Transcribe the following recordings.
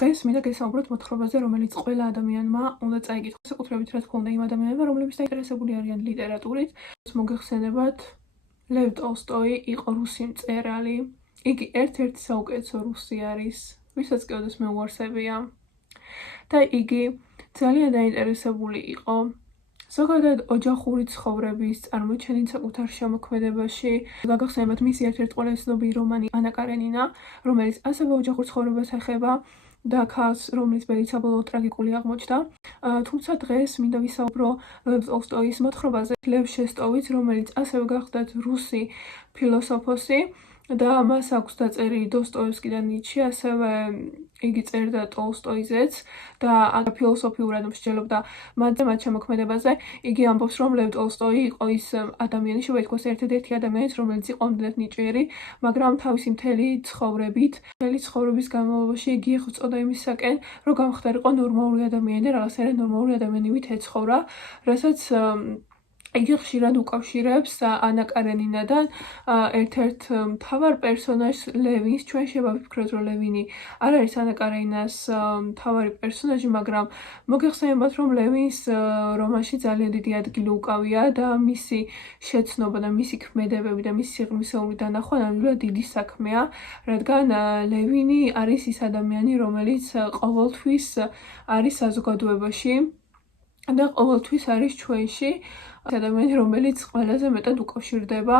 დღეს მინდა გესაუბროთ მოთხრობაზე, რომელიც ყველა ადამიანმა უნდა წაიკითხოს, საკუთრებით რა თქმა უნდა იმ ადამიანებმა, რომლებიც დაინტერესებული არიან ლიტერატურით. მოგეხსენებათ, ლევ ტოლსტოი იყო რუსი მწერალი. იგი ერთ-ერთი საუკეთესო რუსი არის, ვისაც კი ოდესმე უარსებია. და იგი ძალიან დაინტერესებული იყო ზოგადად ოჯახური ცხოვრების წარმოჩენით საკუთარ შემოქმედებაში. გაგახსენებათ მისი ერთ-ერთი ყველაზე ცნობილი რომანი ანა კარენინა, რომელიც ასევე ოჯახურ ცხოვრებას ეხება და ქალს, რომლის ბედით საბოლოოდ ტრაგიკული აღმოჩნდა. თუმცა დღეს მინდა ვისაუბრო ლევ ტოლსტოის მოთხრობაზე, ლევ შესტოვიც, რომელიც ასევე გახლდათ რუსი ფილოსოფოსი და მას აქვს დაწერილი დოსტოევსკი და ნიცშე, ასევე იგი წერდა ტოლსტოიზეც და ფილოსოფიურად მსჯელობდა მათ შემოქმედებაზე. იგი ამბობს, რომ ლევ ტოლსტოი იყო ის ადამიანი, შეიძლება ითქვას ერთადერთი ადამიანი, რომელიც იყო ამდენად ნიჭიერი, მაგრამ თავისი მთელი ცხოვრების განმავლობაში იგი ეხუწოდა იმისაკენ, რომ გამხდარიყო ნორმალური ადამიანი და რაღაცნაირად ნორმალური ადამიანივით ეცხოვრა, რასაც იგი ხშირად უკავშირებს ანა კარენინადან ერთ-ერთ მთავარ პერსონაჟს ლევინს. ჩვენ შეიძლება ვიფიქროთ, რომ ლევინი არ არის ანა კარენინას მთავარი პერსონაჟი, მაგრამ მოგეხსენებათ, რომ ლევინს რომანში ძალიან დიდი ადგილი უკავია და მისი შეცნობა და მისი ქმედებები და მისი სიღრმისეული დანახვა ნამდვილად დიდი საქმეა, რადგან ლევინი არის ის ადამიანი, რომელიც ყოველთვის არის საზოგადოებაში და ყოველთვის არის ჩვენში. ადამიანი, რომელიც ყველაზე მეტად უკავშირდება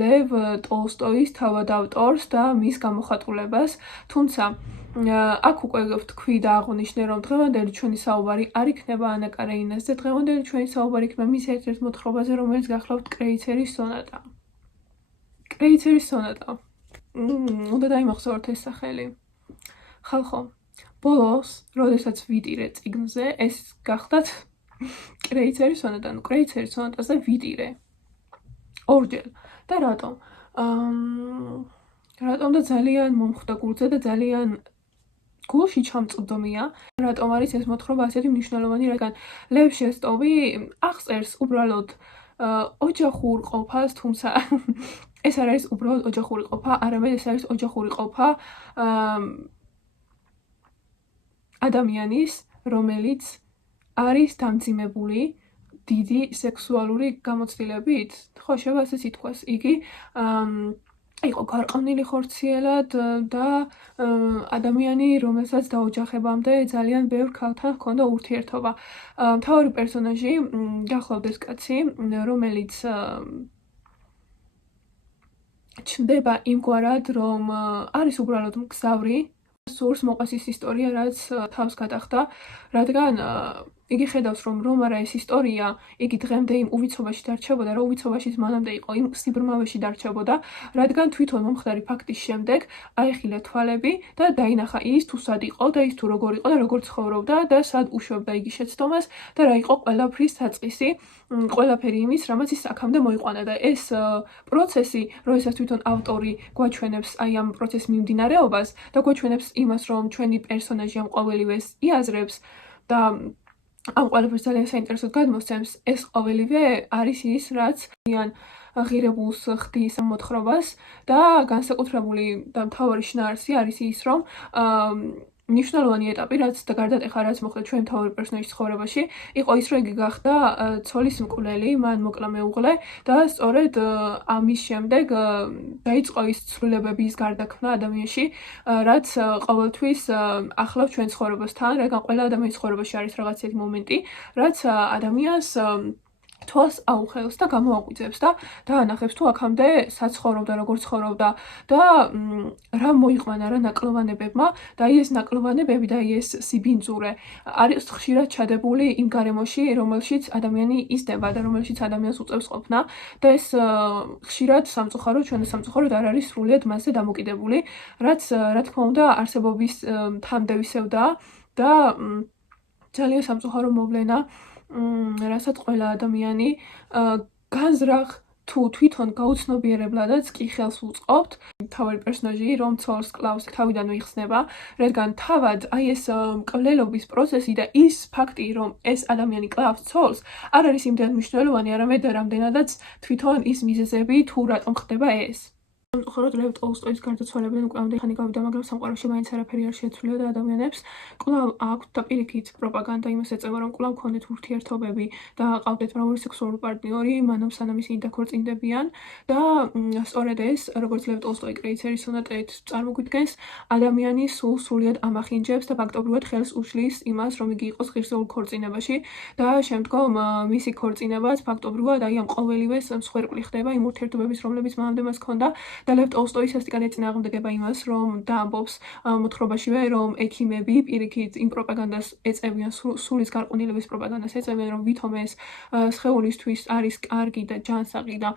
ლევ ტოლსტოის თავად ავტორს და მის გამოხატულებას. თუმცა აქ უკვე ვთქვი და აღვნიშნე, რომ დღევანდელი ჩვენი საუბარი არ იქნება ანა კარენინაზე, დღევანდელი ჩვენი საუბარი იქნება მის ერთ-ერთ მოთხრობაზე, რომელიც გახლავთ კრეიცერის სონატა. კრეიცერის სონატა. უნდა დაიმახსოვროთ ეს სახელი. ხალხო, ბოლოს, როდესაც ვიდირე წიგნზე, ეს გახდათ კრეიცერის სონატა, კრეიცერის სონატაზე ვიდირე ორჯერ. და რატომ? რატომ და ძალიან მომხვდა გულზე და ძალიან გულში ჩამწვდომია, რატომ არის ეს მოთხრობა ასეთი მნიშვნელოვანი, რადგან ლევ შესტოვი აღწერს უბრალოდ ოჯახურ ყოფას, თუმცა ეს არ არის უბრალოდ ოჯახური ყოფა, არამედ ეს არის ოჯახური ყოფა ადამიანის, რომელიც არის დამძიმებული დიდი სექსუალური გამოცდილებით. ხო, შეიძლება ასეც ითქვას. იგი იყო გარყვნილი ხორციელად და ადამიანი, რომელსაც დაოჯახებამდე ძალიან ბევრ ქალთან ჰქონდა ურთიერთობა. მთავარი პერსონაჟი გახლავთ ეს კაცი, რომელიც ჩნდება იმგვარად, რომ არის უბრალოდ მგზავრი, სურს მოყვეს ის ისტორია, რაც თავს გადახდა, რადგან იგი ხედავს, რომ არა ეს ისტორია, იგი დღემდე იმ უვიცობაში დარჩებოდა, რომ უვიცობაში მანამდე იყო, იმ სიბრმავეში დარჩებოდა, რადგან თვითონ მომხდარი ფაქტის შემდეგ აეხილა თვალები და დაინახა ის თუ სად იყო და ის თუ როგორ იყო და როგორ ცხოვრობდა და სად უშვებდა იგი შეცდომას და რა იყო ყველაფრის საწყისი, ყველაფერი იმის, რამაც ის აქამდე მოიყვანა და ეს პროცესი, როდესაც თვითონ ავტორი გვაჩვენებს აი ამ პროცესის მიმდინარეობას და გვაჩვენებს იმას, რომ ჩვენი პერსონაჟი ამ ყოველივეს იაზრებს და ამ ყველაფერს ძალიან საინტერესოდ გადმოსცემს, ეს ყოველივე არის ის, რაც ძალიან ღირებულს ხდის მოთხრობას და განსაკუთრებული და მთავარი შინაარსი არის ის, რომ მნიშვნელოვანი ეტაპი, რაც და გარდატეხა რაც მოხდა ჩვენ მთავარი პერსონაჟის ცხოვრებაში, იყო ის, რომ იგი გახდა ცოლის მკვლელი, მან მოკლა მეუღლე და სწორედ ამის შემდეგ დაიწყო ის ცვლილებების გარდაქმნა ადამიანში, რაც ყოველთვის ახლავს ჩვენ ცხოვრებასთან, რადგან ყველა ადამიანის ცხოვრებაში არის რაღაც ერთი მომენტი, რაც ადამიანს თვალს აუხელს და გამოაღვიძებს და დაანახებს თუ აქამდე საცხოვრობდა, როგორ ცხოვრობდა და რა მოიყვანა რა ნაკლოვანებებმა და აი ეს ნაკლოვანებები და აი ეს სიბინძურე არის ხშირად ჩადებული იმ გარემოში, რომელშიც ადამიანი ისდება და რომელშიც ადამიანს უწევს ყოფნა და ეს ხშირად სამწუხაროდ ჩვენი სამწუხაროდ არ არის სრულიად მასზე დამოკიდებული, რაც რა თქმა უნდა არსებობის თამდევისევდა და ძალიან სამწუხარო მოვლენა, რასაც ყველა ადამიანი განზრახ თუ თვითონ გაუცნობიერებლადაც კი ხელს უწყობთ. მთავარი პერსონაჟი, რომ ცოლს კლავს, თავიდანვე იხსნება, რადგან თავად აი ეს მკვლელობის პროცესი და ის ფაქტი, რომ ეს ადამიანი კლავს ცოლს, არ არის იმდენად მნიშვნელოვანი, არამედ რამდენადაც თვითონ ის მიზეზები თუ რატომ ხდება ეს. ხოროთ ლევ ტოლსტოის გარდაცვალებიდან უკვე ამდენი ხანი გავიდა, მაგრამ სამყაროში მაინც არაფერი არ შეცვლილა და ადამიანებს კვლავ აქვთ და პირიქით პროპაგანდა იმას ეწევა, რომ კვლავ ქონდეთ ურთიერთობები და ყავდეთ მრავალი სექსუალური პარტნიორი, მანამ სანამ ისინი დაქორწინდებიან და სწორედ ეს, როგორც ლევ ტოლსტოი კრეიცერის სონატით წარმოგვიდგენს, ადამიანის სრულიად ამახინჯებს და ფაქტობრივად ხელს უშლის იმას, რომ იგი იყოს ღირსეულ ქორწინებაში და შემდგომ მისი ქორწინებაც ფაქტობრივად აი ამ ყოველივეს მსხვერპლი ხდება იმ ურთიერთობების, რომლებიც მანამდე მას ჰქონდა. და ლევ ტოლსტოი სასტიკად ეწინააღმდეგება იმას, რომ და ამბობს მოთხრობაშივე, რომ ექიმები პირიქით იმ პროპაგანდას ეწევიან, სულის გარყვნილების პროპაგანდას ეწევიან, რომ ვითომ ეს სხეულისთვის არის კარგი და ჯანსაღი და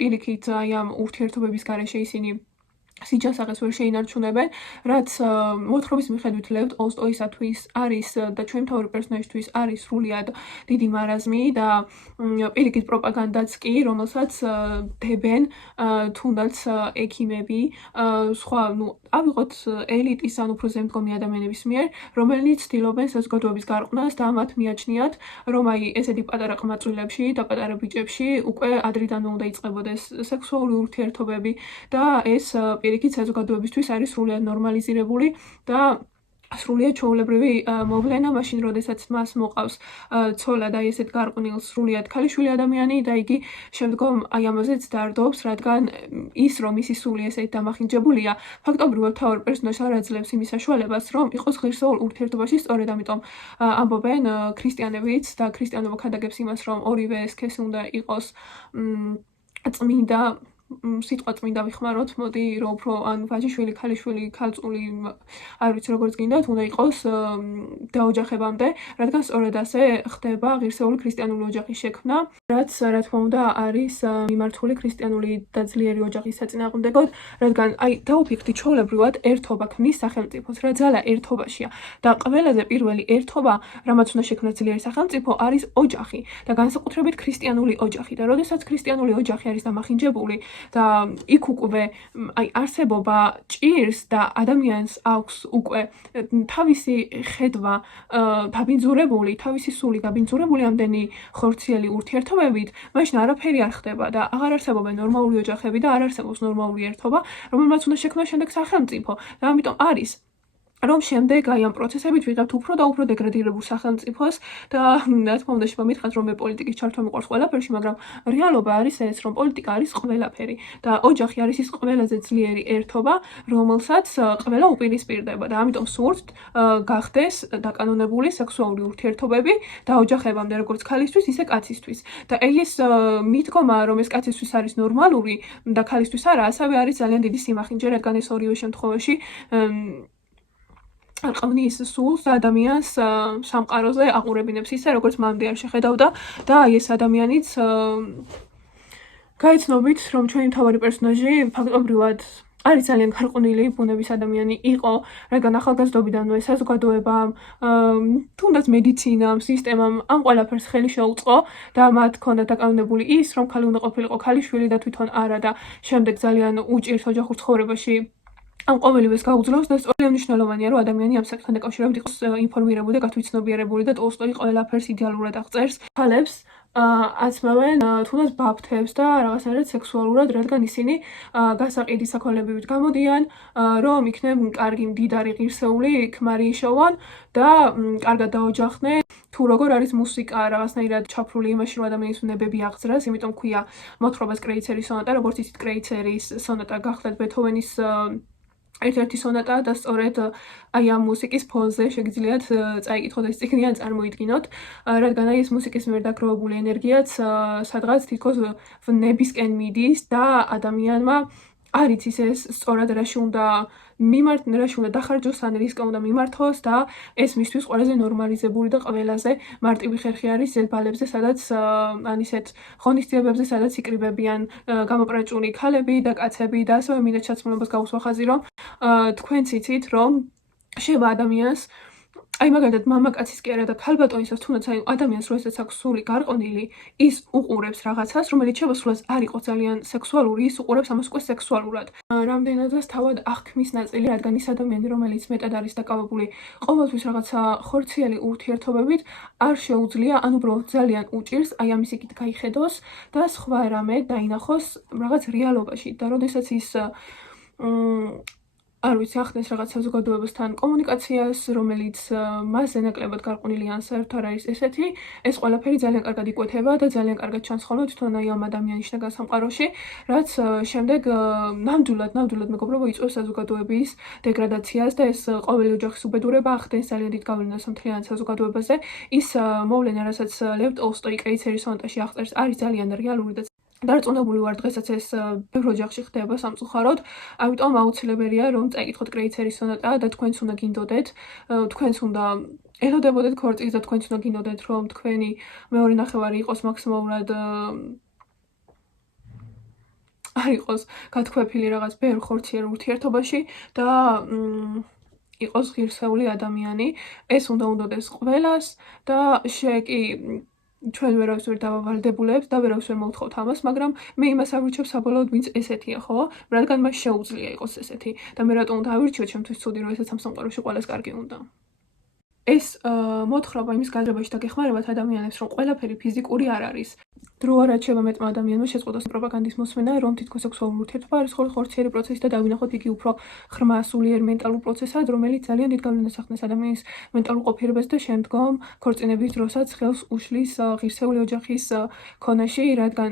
პირიქით აი ამ ურთიერთობების გარეშე ისინი სიჯანსაღეს ვერ შეინარჩუნებენ, რაც მოთხრობის მიხედვით ლევ ტოლსტოისათვის არის და ჩვენ მთავარი პერსონაჟისთვის არის სრულიად დიდი მარაზმი და პირიქით პროპაგანდაც კი, რომელსაც დებენ თუნდაც ექიმები, სხვა ავიღოთ ელიტის ან უფრო ზემდგომი ადამიანების მიერ, რომელნიც ცდილობენ საზოგადოების გარყვნას და მათ მიაჩნიათ, რომ აი ესეთი პატარა ყმაწვილებში და პატარა ბიჭებში უკვე ადრიდანვე უნდა იწყებოდეს სექსუალური ურთიერთობები და ეს პირიქით საზოგადოებისთვის არის სრულიად ნორმალიზირებული და სრულიად ჩვეულებრივი მოვლენა, მაშინ როდესაც მას მოყავს ცოლად აი ესეთ გარყვნილ სრულიად ქალიშვილი ადამიანი და იგი შემდგომ აი ამაზეც დარდობს, რადგან ის რომ ისი სული ესეთ დამახინჯებულია, ფაქტობრივად მთავარ პერსონაჟს არ აძლევს იმის საშუალებას, რომ იყოს ღირსეულ ურთიერთობაში, სწორედ ამიტომ ამბობენ ქრისტიანებიც და ქრისტიანობა ქადაგებს იმას, რომ ორივე სქესი უნდა იყოს წმინდა სიტყვა წმინდა ვიხმაროთ, მოდი რომ უფრო ან ვაჟიშვილი, ქალიშვილი, ქალწული, არ ვიცი როგორც გინდათ, უნდა იყოს დაოჯახებამდე, რადგან სწორედ ასე ხდება ღირსეული ქრისტიანული ოჯახის შექმნა, რაც რა თქმა უნდა არის მიმართული ქრისტიანული და ძლიერი ოჯახის საწინააღმდეგოდ, რადგან აი დაუფიქრდით ჩვეულებრივად ერთობა ქმნის სახელმწიფოს, რა ძალა ერთობაშია და ყველაზე პირველი ერთობა, რამაც უნდა შექმნას ძლიერი სახელმწიფო, არის ოჯახი და განსაკუთრებით ქრისტიანული ოჯახი და როდესაც ქრისტიანული ოჯახი არის დამახინჯებული და იქ უკვე აი არსებობა ჭირს და ადამიანს აქვს უკვე თავისი ხედვა დაბინძურებული, თავისი სული დაბინძურებული ამდენი ხორციელი ურთიერთობებით, მაშინ არაფერი არ ხდება და აღარ არსებობენ ნორმალური ოჯახები და არ არსებობს ნორმალური ერთობა, რომელმაც უნდა შექმნას შემდეგ სახელმწიფო და ამიტომ არის რომ შემდეგ აი ამ პროცესებით ვიღებთ უფრო და უფრო დეგრადირებულ სახელმწიფოს და რა თქმა უნდა შემომითხათ რომ მე პოლიტიკის ჩართვა მიყვარს ყველაფერში, მაგრამ რეალობა არის ეს, რომ პოლიტიკა არის ყველაფერი და ოჯახი არის ის ყველაზე ძლიერი ერთობა, რომელსაც ყველა უპირისპირდება და ამიტომ სურთ გახდეს დაკანონებული სექსუალური ურთიერთობები დაოჯახებამდე როგორც ქალისთვის, ისე კაცისთვის. და ეს მიდგომა, რომ ეს კაცისთვის არის ნორმალური და ქალისთვის არა, ასევე არის ძალიან დიდი სიმახინჯე, რადგან ეს ორივე შემთხვევაში არყავნის სულს და ადამიანს სამყაროზე აყურებინებს ისე, როგორც მანამდე არ შეხედავდა და აი ეს ადამიანიც გაიცნობით, რომ ჩვენი მთავარი პერსონაჟი ფაქტობრივად არის ძალიან გარყვნილი ბუნების ადამიანი იყო, რადგან ახალგაზრდობიდანვე საზოგადოებამ, თუნდაც მედიცინამ, სისტემამ ამ ყველაფერს ხელი შეუწყო და მათ ჰქონდათ დაკანონებული ის, რომ ქალი უნდა ყოფილიყო ქალიშვილი და თვითონ არა და შემდეგ ძალიან უჭირს ოჯახურ ცხოვრებაში ამ ყოველივეს გაუძლევს და სწორედ მნიშვნელოვანია, რომ ადამიანი ამ საკითხთან დაკავშირებით იყოს ინფორმირებული და გათვითცნობიერებული და ტოლსტოი ყველაფერს იდეალურად აღწერს. ქალებს აცმევენ თუნდაც ბაფთებს და რაღაცნაირად სექსუალურად, რადგან ისინი გასაყიდი საქონლებივით გამოდიან, რომ იქნებ კარგი მდიდარი ღირსეული ქმარი იშოვონ და კარგად დაოჯახდნენ. თუ როგორ არის მუსიკა რაღაცნაირად ჩაფრული იმაში, რომ ადამიანის უნებები აღძრას, იმიტომ ქვია მოთხრობას კრეიცერის სონატა, როგორც ისიც კრეიცერის სონატა გახლავთ ბეთჰოვენის ერთ-ერთი სონატა და სწორედ აი ამ მუსიკის ფონზე შეგიძლიათ წაიკითხოთ ეს წიგნი ან წარმოიდგინოთ, რადგან აი ეს მუსიკის მიერ დაგროვებული ენერგიაც სადღაც თითქოს ნებისკენ მიდის და ადამიანმა არ იცის ეს სწორად რაში უნდა დახარჯოს ან რისკი უნდა მიმართოს და ეს მისთვის ყველაზე ნორმალიზებული და ყველაზე მარტივი ხერხი არის ზედბალებზე, სადაც ან ისეთ ღონისძიებებზე, სადაც იკრიბებიან გამოპრაჭული ქალები და კაცები და ასევე მინდა ჩაცმულობას გავუსვა ხაზი, რომ თქვენც იცით, რომ შევა ადამიანს აი მაგალითად მამაკაცის კი არა და ქალბატონისას თუნდაც აი ადამიანს როდესაც აქვს სული გარყვნილი, ის უყურებს რაღაცას, რომელიც შემოსულას არ იყოს ძალიან სექსუალური, ის უყურებს ამას უკვე სექსუალურად. რამდენადაც თავად აღქმის ნაწილი, რადგან ის ადამიანი, რომელიც მეტად არის დაკავებული ყოველთვის რაღაცა ხორციელი ურთიერთობებით, არ შეუძლია, ან უბრალოდ ძალიან უჭირს აი ამის იქით გაიხედოს და სხვა რამე დაინახოს რაღაც რეალობაში და როდესაც ის არ ვიცი, ახდენს რაღაც საზოგადოებასთან კომუნიკაციას, რომელიც მასზე ნაკლებად გარყვნილი ან საერთოდ არ არის ესეთი, ეს ყველაფერი ძალიან კარგად იკვეთება და ძალიან კარგად ჩანს ხოლმე თვითონ აი ამ ადამიანის შინაგან სამყაროში, რაც შემდეგ ნამდვილად მეგობრებო იწვევს საზოგადოების დეგრადაციას და ეს ყოველი ოჯახის უბედურება ახდენს ძალიან დიდ გავლენას მთლიან საზოგადოებაზე. ის მოვლენა, რასაც ლევ ტოლსტოი კრეიცერის სონატაში აღწერს, არის ძალიან რეალური და დარწმუნებული ვარ დღესაც ეს ბევრ ოჯახში ხდება სამწუხაროდ, ამიტომ აუცილებელია რომ წაიკითხოთ კრეიცერის სონატა და თქვენც უნდა გინდოდეთ, თქვენც უნდა ელოდებოდეთ ქორწილს და თქვენც უნდა გინდოდეთ რომ თქვენი მეორე ნახევარი იყოს მაქსიმალურად არ იყოს გათქვეფილი რაღაც ბევრ ხორციელ ურთიერთობაში და იყოს ღირსეული ადამიანი. ეს უნდა უნდოდეს ყველას და კი ჩვენ ვერავის ვერ დავავალდებულებს და ვერავის ვერ მოვთხოვთ ამას, მაგრამ მე იმას ავირჩევ საბოლოოდ, ვინც ესეთია, ხო? რადგან მას შეუძლია იყოს ესეთი და მე რატომ უნდა ავირჩიოთ, ჩემთვის ცუდი რომ ესეც ამ სამყაროში ყველას კარგი უნდა. ეს მოთხრობა იმის გაძრებაში და გეხმარებათ ადამიანებს, რომ ყველაფერი ფიზიკური არ არის. დრო არ აჩვევა მეტმა ადამიანმა შეწყვეტოს პროპაგანდის მოსმენა, რომ თითქოს სექსუალური ურთიერთობა არის ხორციელი პროცესი და დავინახოთ იგი უფრო ღრმა სულიერ მენტალურ პროცესად, რომელიც ძალიან დიდ გავლენას ახდენს ადამიანის მენტალურ ყოფიერებას და შემდგომ ქორწინების დროსაც ხელს უშლის ღირსეული ოჯახის ქონაში, რადგან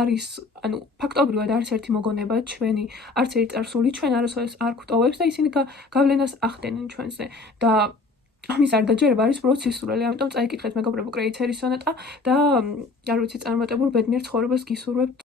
არის, ანუ ფაქტობრივად არც ერთი მოგონება ჩვენი, არც ერთი წარსული ჩვენ არასოდეს არ გვტოვებს და ისინი გავლენას ახდენენ ჩვენზე და ამის არ გაჯერება არის უბრალოდ სისულელი, ამიტომ წაიკითხეთ მეგობრებო კრეიცერის სონატა და არ ვიცი წარმატებულ ბედნიერ ცხოვრებას გისურვებთ.